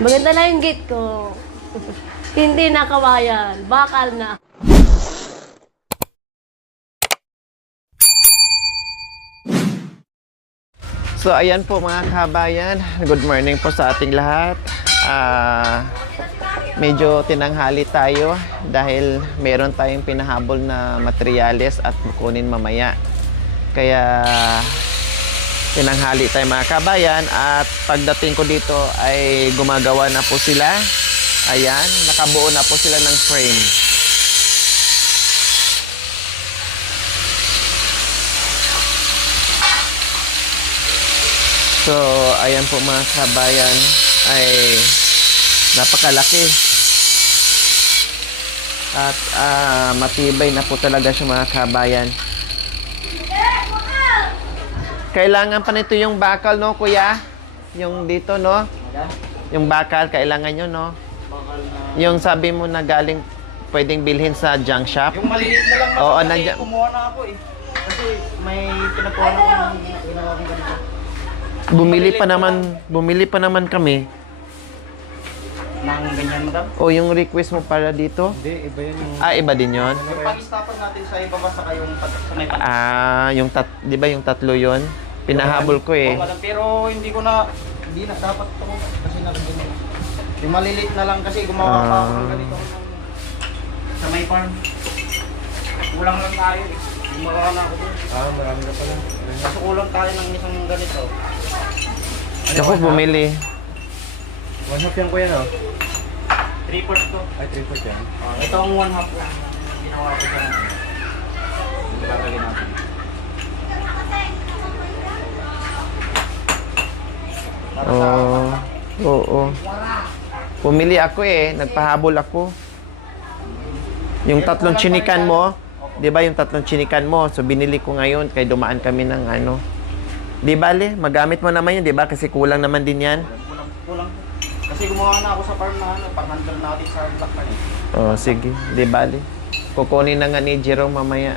Maganda na yung gate ko. Hindi na kawayan. Bakal na. So ayan po mga kabayan, good morning po sa ating lahat. Medyo tinanghali tayo dahil meron tayong pinahabol na materyales at kukunin mamaya. Kaya tinanghali tayo mga kabayan at pagdating ko dito ay gumagawa na po sila. Ayan, nakabuo na po sila ng frame. So, ayan po mga kabayan, ay napakalaki. At matibay na po talaga siya mga kabayan. Kailangan pa nito yung bakal, no, kuya? Yung dito, no? Yung bakal, kailangan nyo, no? Yung sabi mo na galing, pwedeng bilhin sa junk shop. Yung maliliit na lang Oo, kasi nandiyan. kumuha na ako eh. Kasi may pinakuha na ako ng ginawa kong ganito. Bumili pa naman kami. Nang ganyan, madam? O yung request mo para dito? Hindi, iba yun yung... Iba din yon. Yung pang-istapan natin sa ibaba sa kayong sa may Yung di ba yung tatlo yon? Pinahabol ko eh. madam, pero hindi na dapat ito kasi nalagyan na. Yung maliliit na lang kasi gumawa pa ako ng ganito sa may farm. Kulang lang tayo eh. Gumawa na ako doon. Marami na pala. Kaso kulang tayo ng isang ganito. Ako bumili. 1/2 yan kuya, no? 3/4 to. Ay, 3/4 yan. Ito ang 1/2 lang. Ginawa ko dyan. Ilalagay natin. Oo. Bumili ako eh. Nagpahabol ako. Yung tatlong chinikan mo, di ba yung tatlong chinikan mo? So binili ko ngayon kay dumaan kami ng ano. Di bale, magamit mo naman yun, di ba? Kasi kulang naman din yan. Kulang. Kasi gumawa na ako sa farm na pang-handle natin sa black pan eh. Sige. Di bale. Kukunin na nga ni Jerome maya.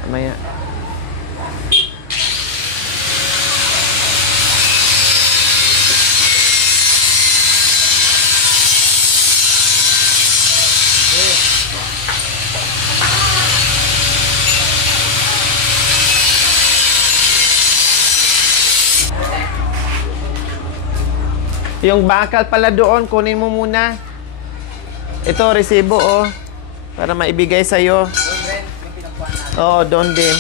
Yung bakal pala doon, kunin mo muna. Ito, resibo, oh. Para maibigay sa'yo. Oo, doon din.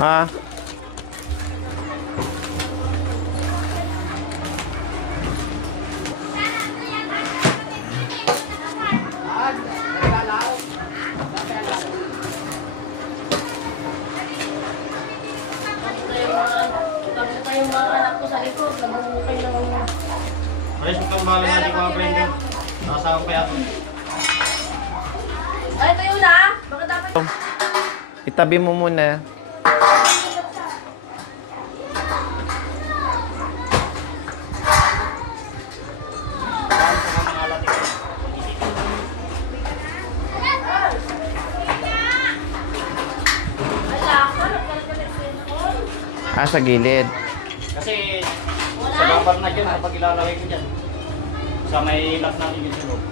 Ha? Yung mga anak ko sa likod, nagmumukay ng... Malis mo kang bahala natin mga friend yun. Nakasawa pa yato. Ay, tayo na! Baka dapat... Itabi mo muna. Sa gilid. Kasi sa dapat na dyan kapag ilalagay ko dyan. Sa may lock natin dyan sa loob.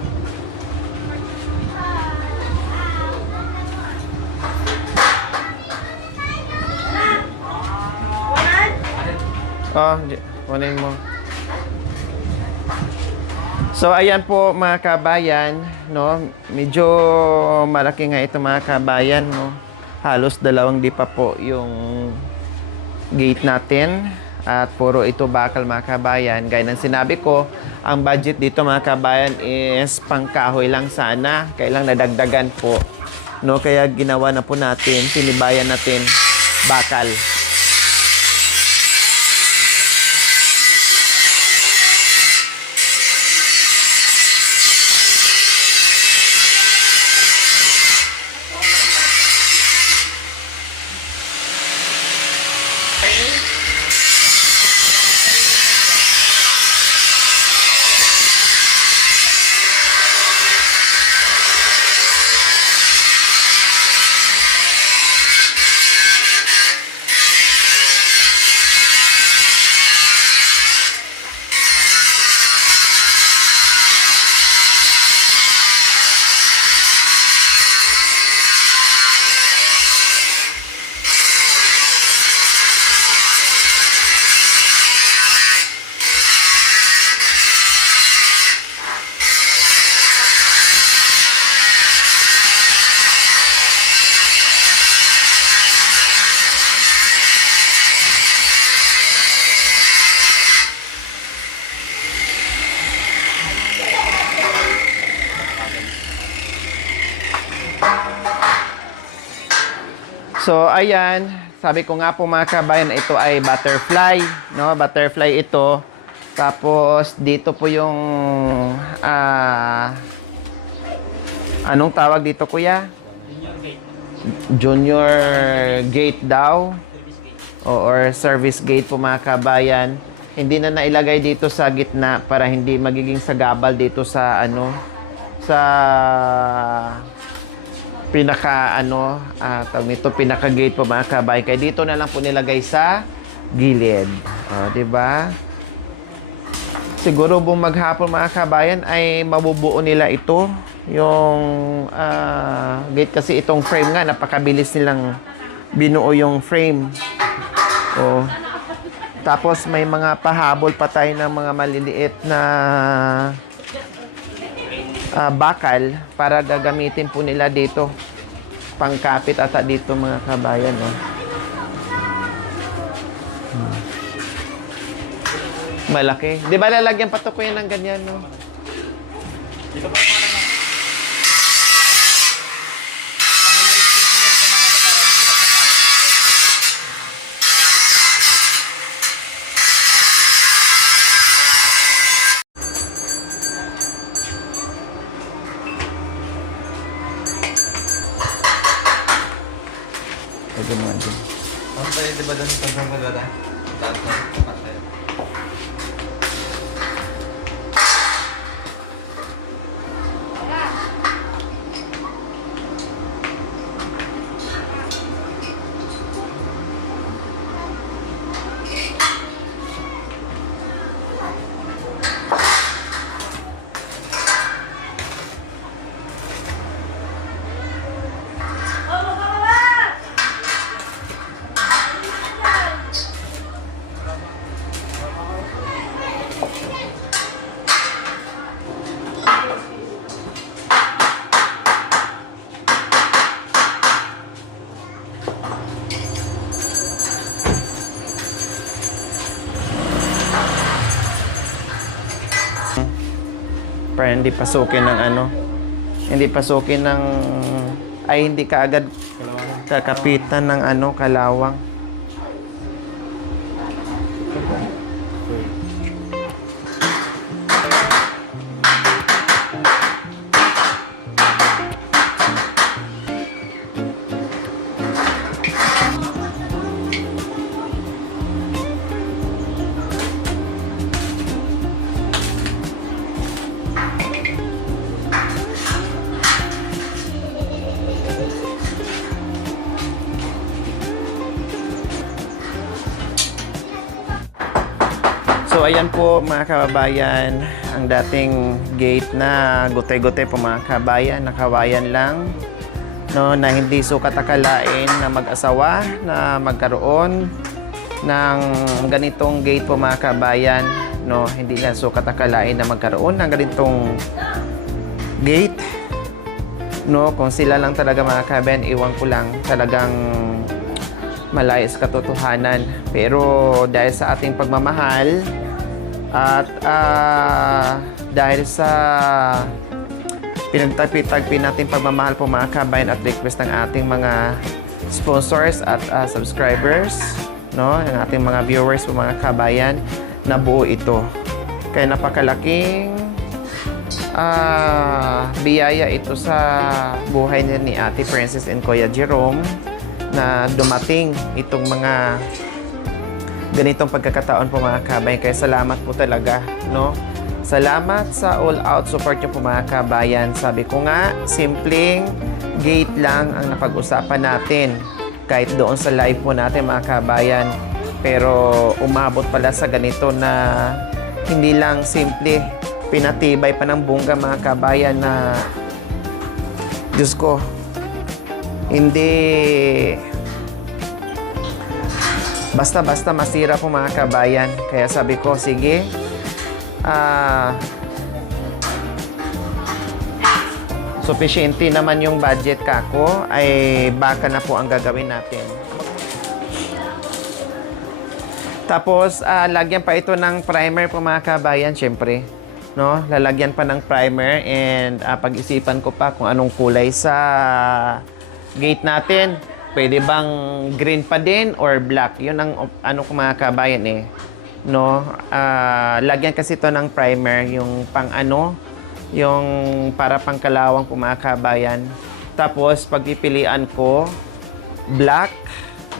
Kunin mo. So, ayan po mga kabayan, no? Medyo malaki nga ito mga kabayan, no? Halos 2 dipa po yung gate natin. At puro ito bakal mga kabayan. Gaya ng sinabi ko, ang budget dito mga kabayan is pangkahoy lang sana. Kailang nadagdagan po. No? Kaya ginawa na po natin, tinibayan natin bakal. So, ayan. Sabi ko nga po mga kabayan, ito ay butterfly. No? Butterfly ito. Tapos, dito po yung... anong tawag dito, kuya? Junior gate daw. Or service gate po mga kabayan. Hindi na nailagay dito sa gitna para hindi magiging sagabal dito sa ano... sa... tawag nito, pinaka-gate po mga kabayan. Kaya dito na lang po nilagay sa gilid. O, diba? Siguro buong maghapon mga kabayan ay mabubuo nila ito. Yung gate kasi itong frame nga, napakabilis nilang binuo yung frame. O, tapos may mga pahabol pa tayo ng mga maliliit na bakal para gagamitin po nila dito pangkapit ata dito mga kabayan, no? Malaki. Di ba lalagyan pa to ko yan ng ganyan, no? Lagyan mo dyan. Ano tayo, di ba doon pagkang maganda? Taas na, tapat tayo. Para hindi pasukin ng ano, hindi pasukin ng, ay hindi kaagad kakapitan ng ano, kalawang. So ayan po mga kababayan, ang dating gate na gote-gote po mga kabayan, nakawayan lang, no, na hindi sukat akalain na mag-asawa na magkaroon ng ganitong gate po mga kabayan, no, hindi na sukat akalain na magkaroon ng ganitong gate, no, kung sila lang talaga mga kabayan, iwan ko lang, talagang malayo sa katotohanan. Pero dahil sa ating pagmamahal at dahil sa pinagtagpi-tagpi natin pagmamahal po mga kabayan at request ng ating mga sponsors at subscribers, no, ng ating mga viewers po mga kabayan, nabuo ito. Kaya napakalaking biyaya ito sa buhay ni Ate Princess and Kuya Jerome na dumating itong mga ganitong pagkakataon po mga kabayan. Kaya salamat po talaga, no? Salamat sa all-out support nyo po mga kabayan. Sabi ko nga, simpleng gate lang ang napag-usapan natin kahit doon sa live po natin mga kabayan. Pero umabot pala sa ganito na hindi lang simple, pinatibay pa ng bongga mga kabayan na Diyos ko, hindi basta-basta masira po mga kabayan. Kaya sabi ko, sige, sufficiente naman yung budget kako, ay baka na po ang gagawin natin. Tapos, lagyan pa ito ng primer po mga kabayan, syempre. No? Lalagyan pa ng primer and pag-isipan ko pa kung anong kulay sa gate natin. pwede bang green pa din or black? Yun ang ano ko mga kabayan eh. No? Lagyan kasi to ng primer, yung pang ano, yung para pang kalawang po mga kabayan. Tapos pagpipilian ko, black,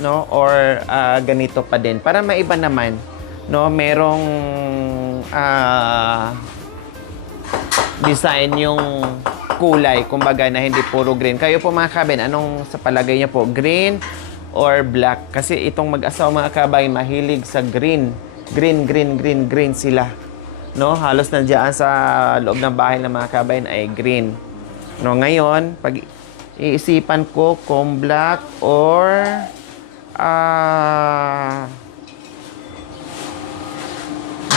no? Or ganito pa din. Para maiba naman, no? Merong design yung kulay, kumbaga na hindi puro green. Kayo po mga kabayan, anong sa palagay niyo po? Green or black? Kasi itong mag-asawa mga kabayan, mahilig sa green. Green sila. No? Halos nandiyan sa loob ng bahay ng mga kabayan ay green. No, ngayon, pag iisipan ko kung black or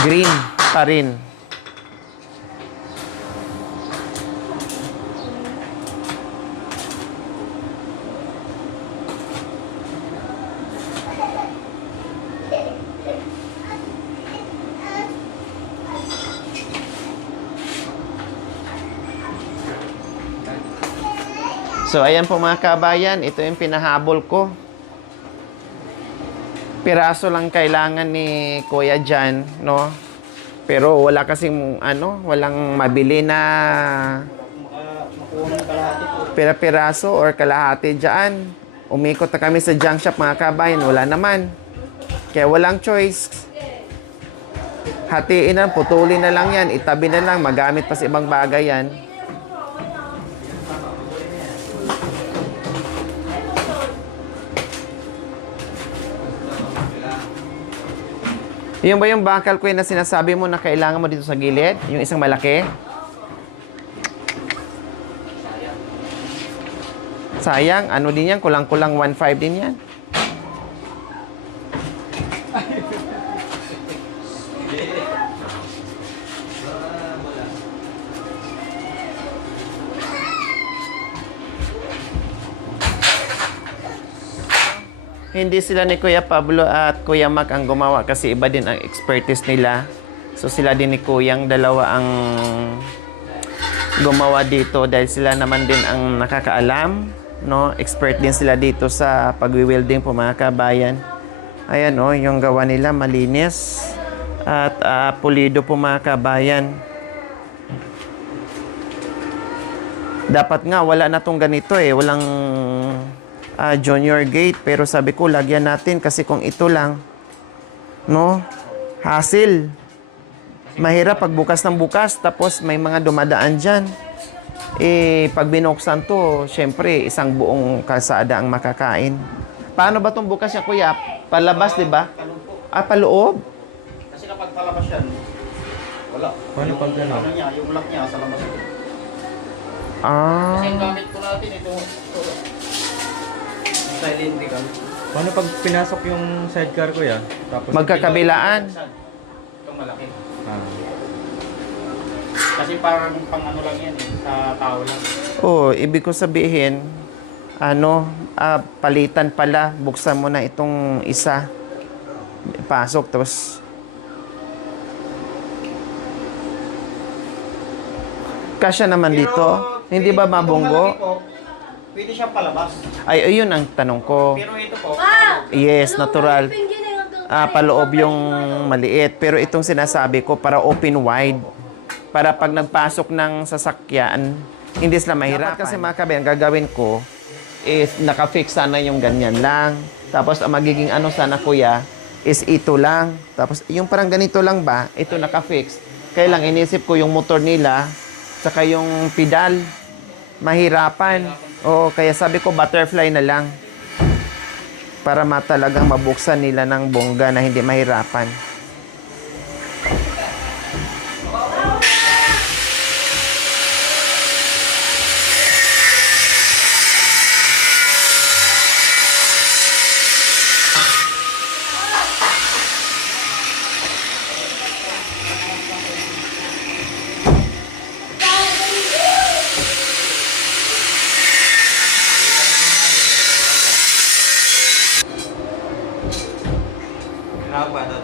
green pa rin. So, ayan po mga kabayan, ito yung pinahabol ko. Piraso lang kailangan ni Kuya dyan, no? Pero wala kasing, walang mabili na Makuha ng kalahati po. pira-piraso or kalahati dyan. Umikot na kami sa junk shop mga kabayan, wala naman. Kaya walang choice. Hatiin na, putulin na lang yan, itabi na lang, magamit pa sa ibang bagay yan. Yung ba yung bakal ko na sinasabi mo na kailangan mo dito sa gilid? Yung isang malaki? Sayang. Ano din yan? Kulang-kulang 1.5 din yan. Hindi sila ni Kuya Pablo at Kuya Mac ang gumawa kasi iba din ang expertise nila. So sila din ni Kuyang dalawa ang gumawa dito dahil sila naman din ang nakakaalam, no? Expert din sila dito sa pagwi-welding po mga kabayan. Ayan yung gawa nila malinis at pulido po mga kabayan. Dapat nga wala na tong ganito walang junior gate, pero sabi ko lagyan natin kasi kung ito lang, no, hassle. Mahirap pag bukas ng bukas tapos may mga dumadaan dyan. Pag binuksan to, syempre isang buong kalsada ang makakain. Paano ba tong bukas niya, Kuya? Palabas, di ba? Kalumpo. Paloob? Kasi kapag palabas yan, wala. Paano pag gano'n? Ano niya, yung lock niya sa labas. Kasi Ah. yung gamit ko natin, ito. Identical. Paano pag pinasok yung sidecar ko yan? Tapos Magkakabilaan. Itong malaki. Kasi parang pang ano lang yan sa tao lang. Ibig ko sabihin, palitan pala. Buksan mo na itong isa. Pasok, tapos kasya naman dito. Hindi ba itong mabunggo? malaki po, pwede siyang palabas. Ay, ayun ang tanong ko. Pero ito po, Yes, natural. Paloob yung maliit. Pero itong sinasabi ko, para open wide. Para pag nagpasok ng sasakyan, hindi sila mahirapan. Dapat kasi mga kabayan, gagawin ko is nakafix sana yung ganyan lang. Tapos ang magiging sana kuya is ito lang. Tapos yung parang ganito lang ba, ito nakafix. Kaya lang inisip ko yung motor nila, saka yung pedal, mahirapan. Kaya sabi ko butterfly na lang. Para talagang mabuksan nila ng bongga na hindi mahirapan. Hinawa ba doon?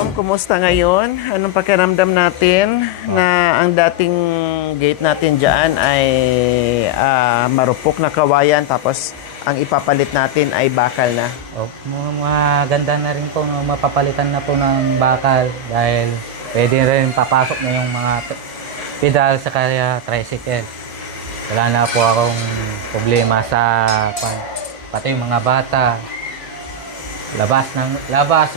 Jerome, kumusta ngayon? Anong pakiramdam natin na ang dating gate natin dyan ay marupok na kawayan tapos ang ipapalit natin ay bakal na? Maganda na rin po, mapapalitan na po ng bakal dahil pwede rin papasok na yung mga pedal sa kaya tricycle. Wala na po akong problema sa pati yung mga bata. Labas,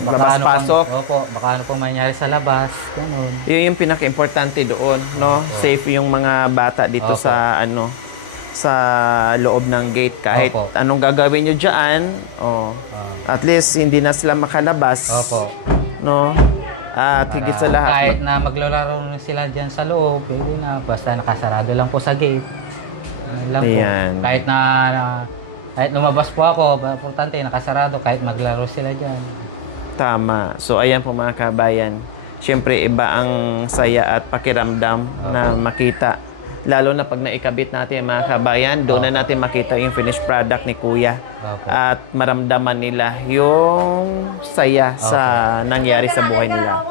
baka pasok. Opo, baka ano po mangyari sa labas, ganun. Yun yung pinaka-importante doon, no? Safe yung mga bata dito Opo. sa loob ng gate. Kahit Opo. anong gagawin nyo dyan, at least hindi na sila makalabas. Opo. No? At higit sa lahat. Kahit na maglalaro na sila dyan sa loob, pwede na. Basta nakasarado lang po sa gate. Ano lang po. Ayan. Kahit lumabas po ako, importante, nakasarado kahit maglaro sila dyan. Tama. So, ayan po mga kabayan. Siyempre, iba ang saya at pakiramdam na makita. Lalo na pag naikabit natin mga kabayan, doon na natin makita yung finished product ni Kuya. At maramdaman nila yung saya sa nangyari sa buhay nila.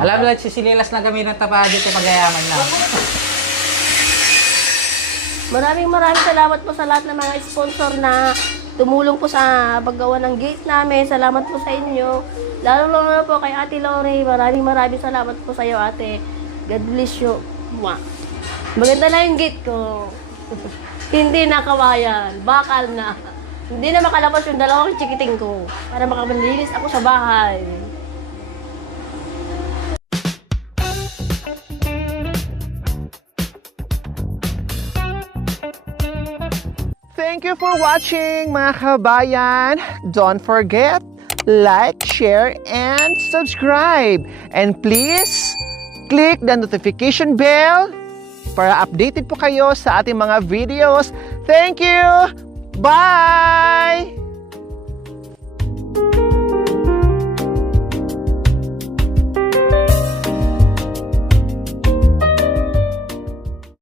Alam mo, sisililas lang kami ng tapa dito pagayaman na. Maraming salamat po sa lahat ng mga sponsor na tumulong po sa paggawa ng gate namin. Salamat po sa inyo. Lalo na po kay Ate Lori. Maraming salamat po sa iyo, Ate. God bless you. Mwah. Maganda na yung gate ko. Hindi na kawayan. Bakal na. Hindi na makalabas yung dalawang chikiting ko para makapalinis ako sa bahay. Thank you for watching mga kabayan. Don't forget, like, share, and subscribe. And please, click the notification bell para updated po kayo sa ating mga videos. Thank you! Bye!